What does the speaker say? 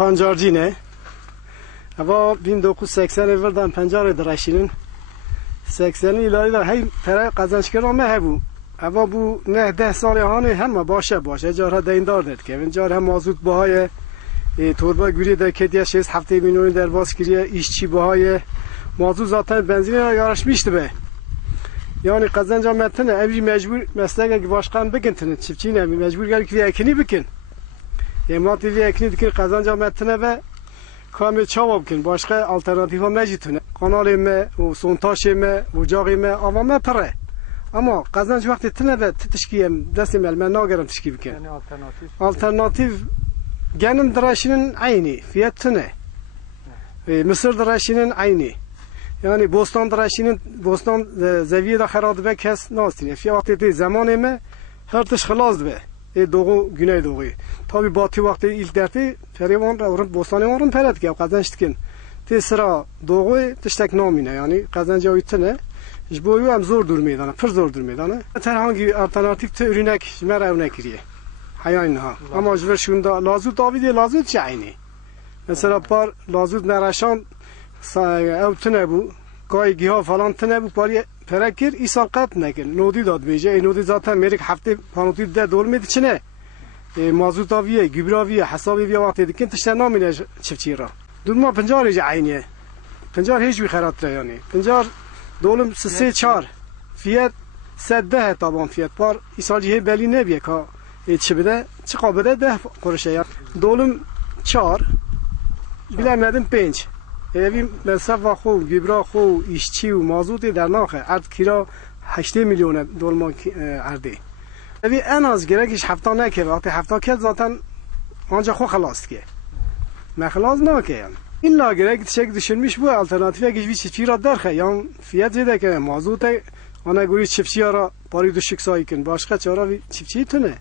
pancarcine. Ama 1980'lerden pencere draşinin 80'li yıllarda hey para kazançkıran mı hebu. Ama bu ne 10 سال hani hem باشه جاره دیندار داد که این جاره مازوت بهای توربا گوری در کدیا 6 هفته میلیون در باز کریه ایشچی بهای مازوت zaten benzin yarışmıştı be. Yani kazanca metne evi mecbur meslek başkan bıkıntın çiftçine mecbur gel ki ekini bıkın. Emlak evi ekini dikin kazanca metne ve kamil çabuk bıkın başka alternatif mecitune. Kanalime o sontaşime o cağime avame pare. Ama kazanç vakti tine ve tişkiyem destem elmen nagerim tişki bıkın. Yani Alternatif genin draşının aynı fiyatını. Mısır draşının aynı. Yani bostan draşinin bostan zeviye de xarad be kes nastin. Fiyatı de zamanı mı her tiş xalas be. Doğu güney doğu. Tabi batı vakti ilk derti ferivan orun bostanı orun peret ki kazançtıkın. Te sıra doğu tiştek namine yani kazancı oytune. Bu hem zor durmaydı, pır zor durmaydı. Herhangi alternatif ürünek mer örnek giriyor. Hayal ha. Ama jver şunda lazut davidi lazut çayni. Mesela par lazut neraşan ev tune bu. Gay giha falan tune bu pari perekir isaqat nekir. Nodi dad beje. Nodi zaten merik hafte panuti de dolmedi çine. Mazut aviye, gübraviye, hasabiye vakti dikin tişte namine çiftçira. Durma pencar ayniye. Pencar hiç bir xerat yani. Pencar دولم سه چهار فیات سده طبعا فیات بار ایسالیه بلی نبیه که چه بده چه قابله 10 قرشه یا دولم چهار بیلمدن 5 اوی مصرف خو گبرا خو ایشچی و مازوتی در ناخه عرض کیرا 8 میلیون دلم عرضی اوی ان از گرگش هفته نکه وقتی هفته که ذاتا آنجا خو خلاص که مخلاص نکه یعنی این لاگره که چک düşünmüş bu alternatife geçmiş çiftçiler derke yan fiyat zede ki mazot ana göre çiftçiye para düşük sayıkın başka çare çiftçi tüne